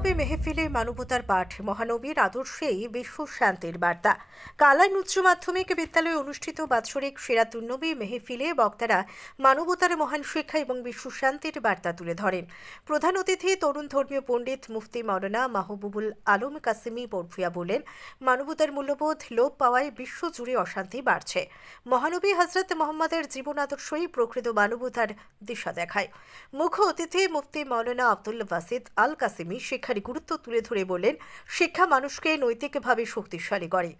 মহানবী মেহফিলে মানবতার পাঠ, মহানবীর আদর্শেই বিশ্ব শান্তির বার্তা। কালাইন উচ্চ মাধ্যমিক বিদ্যালয়ে অনুষ্ঠিত বাৎসরিক সিরাতুন্নবী মেহফিলে বক্তারা মানবতার মহান শিক্ষা এবং বিশ্ব শান্তির বার্তা তুলে ধরেন। প্রধান অতিথি তরুণ ধর্মীয় পণ্ডিত মুফতি মাওলানা মাহবুবুল আলম কাসেমি বরফুয়া বলেন, মানবতার মূল্যবোধ লোপ পাওয়ায় বিশ্বজুড়ে অশান্তি বাড়ছে। মহানবী হযরত মুহাম্মদের জীবন আদর্শই প্রকৃত মানবতার দিশা দেখায়। মুখ্য অতিথি মুফতি মাওলানা আব্দুল বাসিত আল কাসেমি শিক্ষার গুরুত্ব তুলে ধরে বলেন, শিক্ষা মানুষকে নৈতিকভাবে শক্তিশালী করে।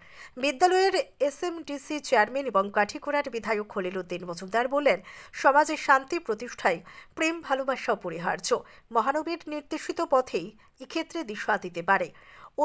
বিদ্যালয়ের এসএমডিসি চেয়ারম্যান এবং কাঠিগড়ার বিধায়ক খলিল উদ্দিন মজুমদার বলেন, সমাজে শান্তি প্রতিষ্ঠায় প্রেম ভালোবাসা অপরিহার্য। মহানবীর নির্দেশিত পথেই এক্ষেত্রে দিশা দিতে পারে।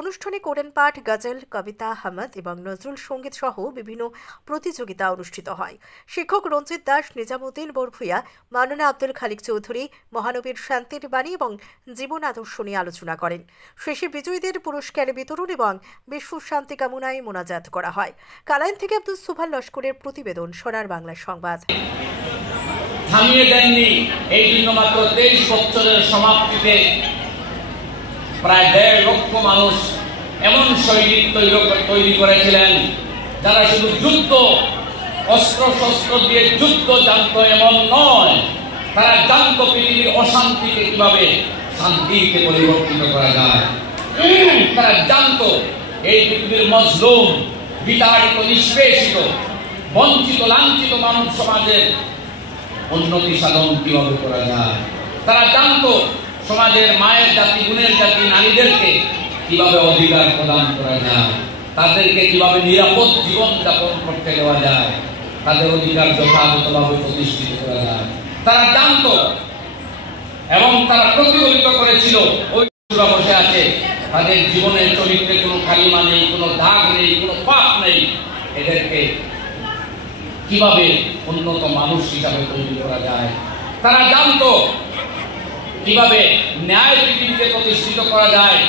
অনুষ্ঠানে কোরআন পাঠ, গজল, কবিতা, হামদ এবং নজরুল সঙ্গীত সহ বিভিন্ন প্রতিযোগিতা অনুষ্ঠিত হয়। শিক্ষক রঞ্জিত দাস, নিজামুদ্দিন বরফুয়া, মাওলানা আব্দুল খালিক চৌধুরী মহানবীর শান্তির বাণী এবং জীবন আদর্শ নিয়ে আলোচনা করেন। শেষে বিজয়ীদের পুরস্কার বিতরণ এবং বিশ্ব শান্তি কামনায় মোনাজাত করা হয়। কালাইন থেকে আব্দুল সুবহান লস্করের প্রতিবেদন, সোনার বাংলা সংবাদ। থামিয়ে দেননি এই জন্য মাত্র 23 বছরের সমাপ্তিতে প্রায় 1.5 লক্ষ মানুষ এমন সৈনিক তৈরি করেছিলেন যারা শুধু যুদ্ধ, অস্ত্র শস্ত্র দিয়ে যুদ্ধ জানত এমন নয়, তারা জানত পৃথিবীর অশান্তিকে কিভাবে শান্তিতে পরিবর্তিত করা যায়। তারা জানত এই পৃথিবীর মজলুম, বিতাড়িত, নিষ্পেষিত, বঞ্চিত, লাঞ্ছিত মানব সমাজের উন্নতি সাধন কিভাবে করা যায়। তারা জানত সমাজের মায়ের জাতি, বোনের জাতি, নারীদেরকে কিভাবে অধিকার প্রদান করা যায়, তাদেরকে কিভাবে নিরাপদ জীবন যাপন করতে দেওয়া যায়, তাদের অধিকার যথাযথভাবে প্রতিষ্ঠিত করা যায়। তারা জানত এবং তারা প্রতিফলিত করেছিল। ওই বসে আছে, তাদের জীবনের চরিত্রে কোনো কালিমা নেই, কোনো দাগ নেই, কোনো পাপ নেই। এদেরকে কিভাবে উন্নত মানুষ হিসাবে তৈরি করা যায়। তারা জানত কিভাবে ন্যায় পৃথিবীতে প্রতিষ্ঠিত করা যায়।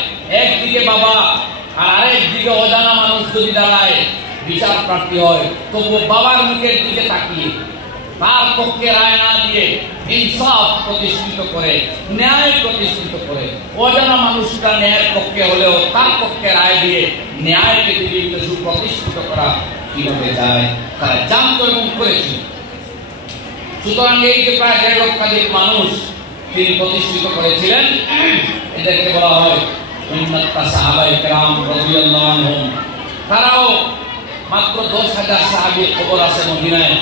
একদিকে বাবা আর আরেকদিকে অজানা মানুষ যদি দাঁড়ায় বিচার প্রার্থী হয়, তবুও বাবার মুখের দিকে তাকিয়ে তার পক্ষে রায় না দিয়ে ইনসাফ প্রতিষ্ঠিত করে, ন্যায় প্রতিষ্ঠিত করে, অজানা মানুষটা ন্যায়ের পক্ষে হলেও তার পক্ষে রায় দিয়ে ন্যায়কে পৃথিবীতে সুপ্রতিষ্ঠিত করা কিভাবে যায় তারা জানত এবং করেছিল। সুতরাং এই যে প্রায় 1.5 লক্ষাধিক মানুষ তিনি প্রতিষ্ঠিত করেছিলেন, এদেরকে বলা হয় সাহাবায়ে কেরাম রাদিয়াল্লাহু আনহুম। তারাও মাত্র 10,000 সাহাবীর খবর আছে মদিনায়,